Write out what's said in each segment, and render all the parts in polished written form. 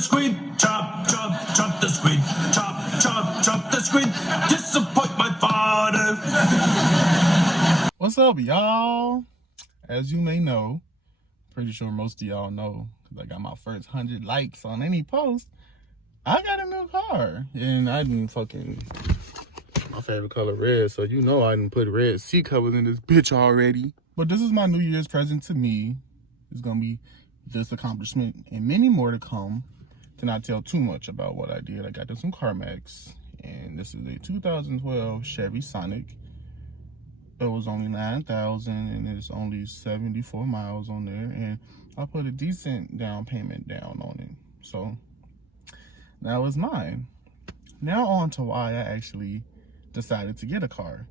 squid, chop, chop, chop the squid, chop, chop, chop the squid, disappoint my father. What's up, y'all? As you may know, pretty sure most of y'all know, because I got my first 100 likes on any post, I got a new car. And I didn't my favorite color red, so you know I didn't put red seat covers in this bitch already. But this is my New Year's present to me. It's gonna be this accomplishment and many more to come. To not tell too much about what I did, I got this from CarMax, and this is a 2012 Chevy Sonic. It was only 9,000 and it's only 74 miles on there, and I put a decent down payment down on it. So now it's mine. Now on to why I actually decided to get a car.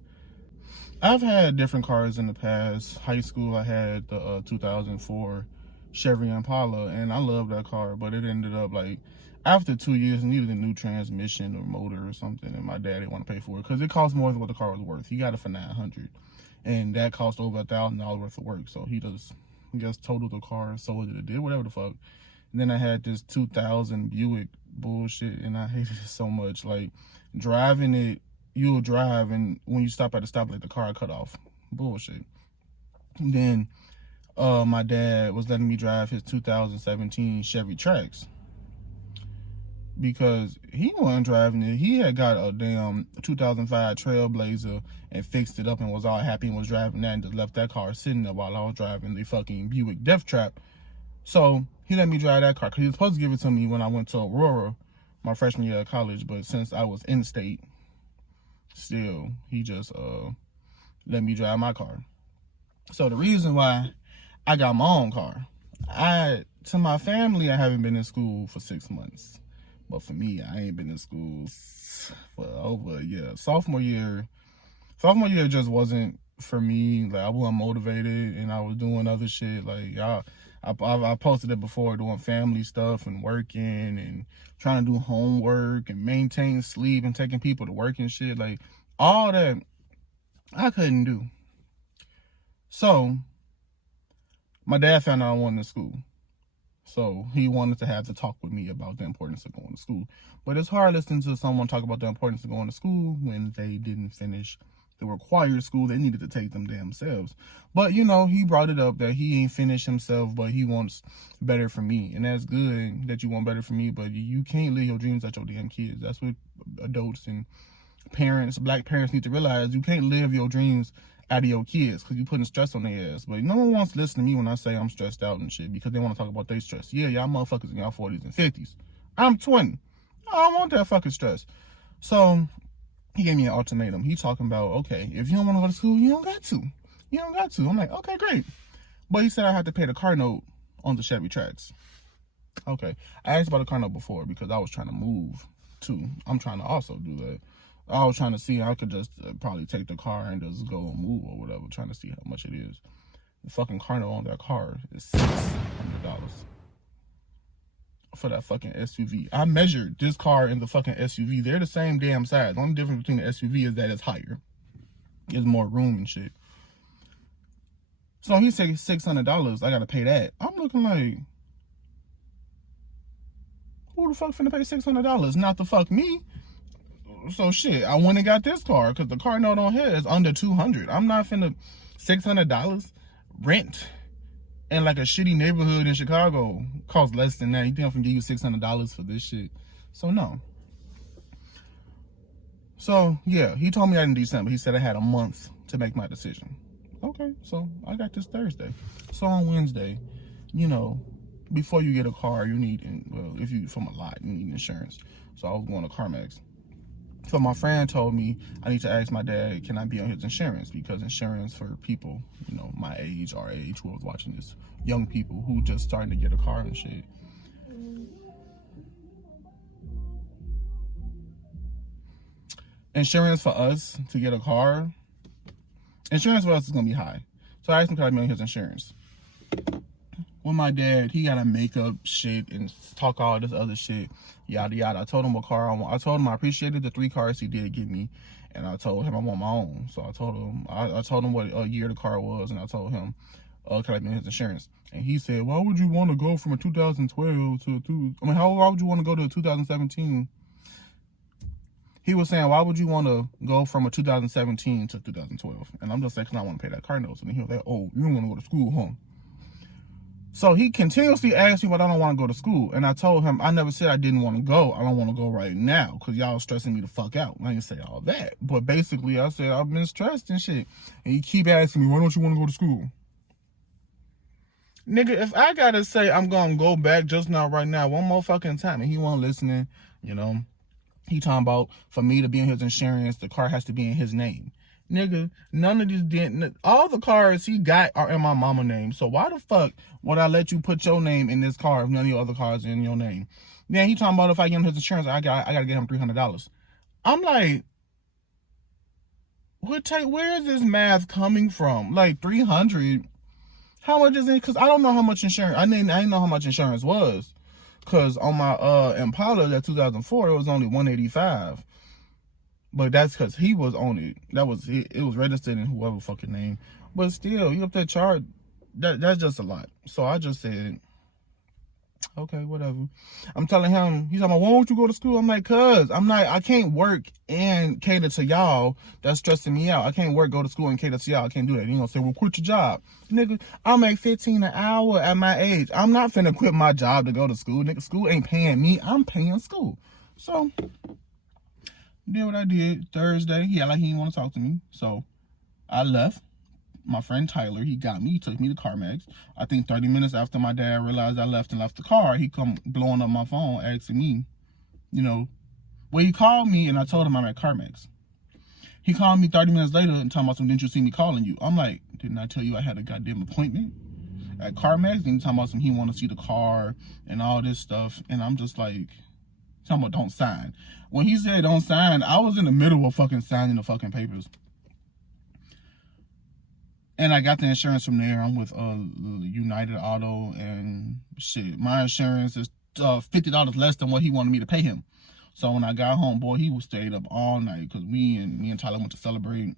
I've had different cars in the past. High school, I had the 2004 Chevy Impala, and I loved that car, but it ended up like after 2 years, it needed a new transmission or motor or something, and my dad didn't want to pay for it because it cost more than what the car was worth. He got it for $900, and that cost over $1,000 worth of work. So he just totaled the car, sold it, did whatever the fuck. And then I had this 2000 Buick bullshit, and I hated it so much. Like, driving it, you'll drive, and when you stop at a stoplight, the car cut off. Bullshit. And then my dad was letting me drive his 2017 Chevy Trax because he wasn't driving it. He had got a damn 2005 Trailblazer and fixed it up and was all happy and was driving that, and just left that car sitting there while I was driving the fucking Buick Death Trap. So he let me drive that car because he was supposed to give it to me when I went to Aurora my freshman year of college, but since I was in state still, he just let me drive my car. So the reason why I got my own car, to my family, I haven't been in school for 6 months. But for me, I ain't been in school for over a year. Sophomore year just wasn't for me. Like, I wasn't motivated, and I was doing other shit. Like, I posted it before, doing family stuff and working and trying to do homework and maintain sleep and taking people to work and shit. Like, all that I couldn't do. So my dad found out I wanted to school. So he wanted to have to talk with me about the importance of going to school. But it's hard listening to someone talk about the importance of going to school when they didn't finish the required school they needed to take them damn selves. But, you know, he brought it up that he ain't finished himself, but he wants better for me. And that's good that you want better for me, but you can't live your dreams at your damn kids. That's what adults and parents, black parents, need to realize. You can't live your dreams out of your kids because you're putting stress on their ass. But no one wants to listen to me when I say I'm stressed out and shit because they want to talk about their stress. Yeah, y'all motherfuckers in y'all 40s and 50s. I'm 20. I don't want that fucking stress. So he gave me an ultimatum. He talking about, okay, if you don't want to go to school, you don't got to. You don't got to. I'm like, okay, great. But he said I had to pay the car note on the Chevy Trax. Okay. I asked about the car note before because I was trying to move too. I'm trying to also do that. I was trying to see I could just probably take the car and just go and move or whatever, trying to see how much it is. The fucking car note on that car is $600 for that fucking SUV. I measured this car and the fucking SUV. They're the same damn size. The only difference between the SUV is that it's higher. There's more room and shit. So he said $600. I gotta pay that. I'm looking like, who the fuck finna pay $600? Not the fuck me. So shit, I went and got this car because the car note on here is under $200. I'm not finna $600 rent in like a shitty neighborhood in Chicago costs less than that. You think I'm gonna give you $600 for this shit? So no. So yeah, he told me that in December. He said I had a month to make my decision. Okay, so I got this Thursday. So on Wednesday, you know, before you get a car, you need, well, if you from a lot, you need insurance. So I was going to CarMax. So my friend told me I need to ask my dad, can I be on his insurance? Because insurance for people, you know, my age, our age, who was watching this, young people who just starting to get a car and shit. Insurance for us to get a car, insurance for us is going to be high. So I asked him, can I be on his insurance? With my dad, he gotta make up shit and talk all this other shit, yada yada. I told him what car I want. I told him I appreciated the 3 cars he did give me, and I told him I want my own. So I told him what year the car was, and I told him collecting his insurance. And he said, why would you want to go from a 2012 to why would you want to go to a 2017? He was saying, why would you want to go from a 2017 to 2012? And I'm just like, because I want to pay that car note. And he was like, oh, you don't want to go to school, huh? So he continuously asked me why I don't want to go to school. And I told him, I never said I didn't want to go. I don't want to go right now because y'all stressing me the fuck out. I didn't say all that. But basically, I said, I've been stressed and shit. And he keep asking me, why don't you want to go to school? Nigga, if I got to say I'm going to go back just now, right now, one more fucking time, and he wasn't listening, you know, he talking about for me to be in his insurance, the car has to be in his name. Nigga, none of these, all the cars he got are in my mama name. So why the fuck would I let you put your name in this car if none of your other cars are in your name? Then he talking about if I get him his insurance, I gotta get him $300. I'm like, where is this math coming from? Like 300? How much is it? Because I don't know how much insurance. I didn't know how much insurance was. Because on my Impala, that 2004, it was only $185. But that's because he was on it. It was registered in whoever fucking name. But still, you up that chart, that's just a lot. So I just said, okay, whatever. I'm telling him, he's like, why won't you go to school? I'm like, I can't work and cater to y'all. That's stressing me out. I can't go to school and cater to y'all. I can't do that. You know, say, well, quit your job. Nigga, I make $15 an hour at my age. I'm not finna quit my job to go to school. Nigga, school ain't paying me. I'm paying school. So did what I did. Thursday, he didn't want to talk to me. So I left. My friend Tyler, he got me. He took me to CarMax. I think 30 minutes after my dad realized I left the car, he come blowing up my phone asking me, you know, well, he called me and I told him I'm at CarMax. He called me 30 minutes later and talking about something, didn't you see me calling you? I'm like, didn't I tell you I had a goddamn appointment at CarMax? And he talking about he want to see the car and all this stuff. And I'm just like, talking about don't sign. When he said don't sign, I was in the middle of fucking signing the fucking papers. And I got the insurance from there. I'm with United Auto and shit. My insurance is $50 less than what he wanted me to pay him. So when I got home, boy, he was stayed up all night because me and Tyler went to celebrate.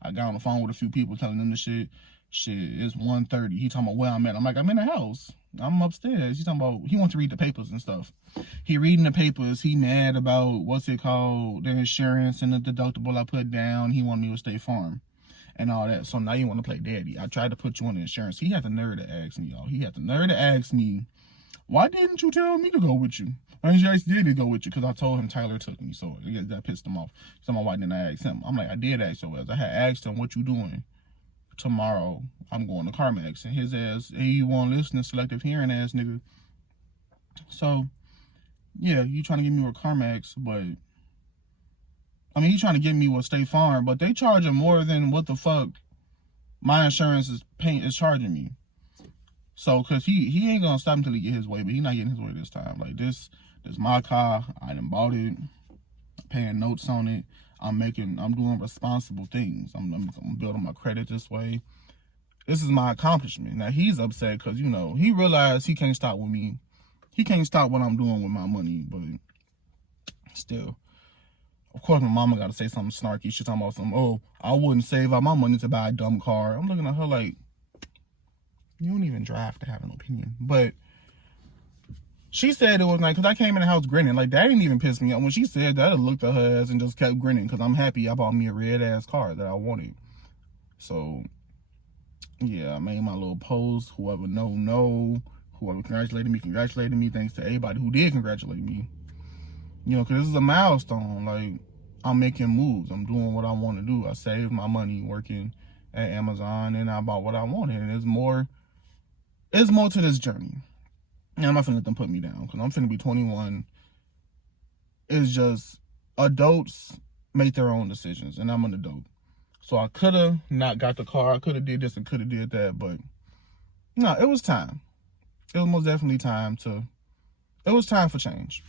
I got on the phone with a few people telling them the shit. Shit, it's 1:30. He talking about where I'm at. I'm like, I'm in the house. I'm upstairs. He talking about he wants to read the papers and stuff. He reading the papers. He mad about the insurance and the deductible I put down. He wanted me to State Farm and all that. So now you want to play daddy. I tried to put you on the insurance. He had the nerve to ask me, y'all. He had the nerve to ask me, why didn't you tell me to go with you? I just did go with you because I told him Tyler took me. So that pissed him off. So why didn't I ask him? I'm like, I did ask your ass. I had asked him, what you doing? Tomorrow, I'm going to CarMax. And his ass, hey, you want to listen to selective hearing ass nigga. So, yeah, you trying to get me with CarMax, but I mean, he's trying to get me with State Farm, but they charging more than what the fuck my insurance is charging me. So, cause he ain't gonna stop until he get his way, but he not getting his way this time. Like this my car. I done bought it. I'm paying notes on it. I'm doing responsible things. I'm building my credit this way. This is my accomplishment. Now he's upset because, you know, he realized he can't stop with me. He can't stop what I'm doing with my money, but still. Of course, my mama got to say something snarky. She's talking about I wouldn't save out my money to buy a dumb car. I'm looking at her like, you don't even drive to have an opinion. But she said it was like, because I came in the house grinning. Like, that didn't even piss me off. When she said that, I looked at her ass and just kept grinning because I'm happy I bought me a red-ass car that I wanted. So, yeah, I made my little post. Whoever know. Whoever congratulated me. Thanks to everybody who did congratulate me. You know, because this is a milestone. Like, I'm making moves. I'm doing what I want to do. I saved my money working at Amazon, and I bought what I wanted. And there's more to this journey. And I'm not finna let them put me down because I'm finna be 21. It's just adults make their own decisions, and I'm an adult. So I could have not got the car. I could have did this and could have did that, but no, it was time. It was most definitely time for change.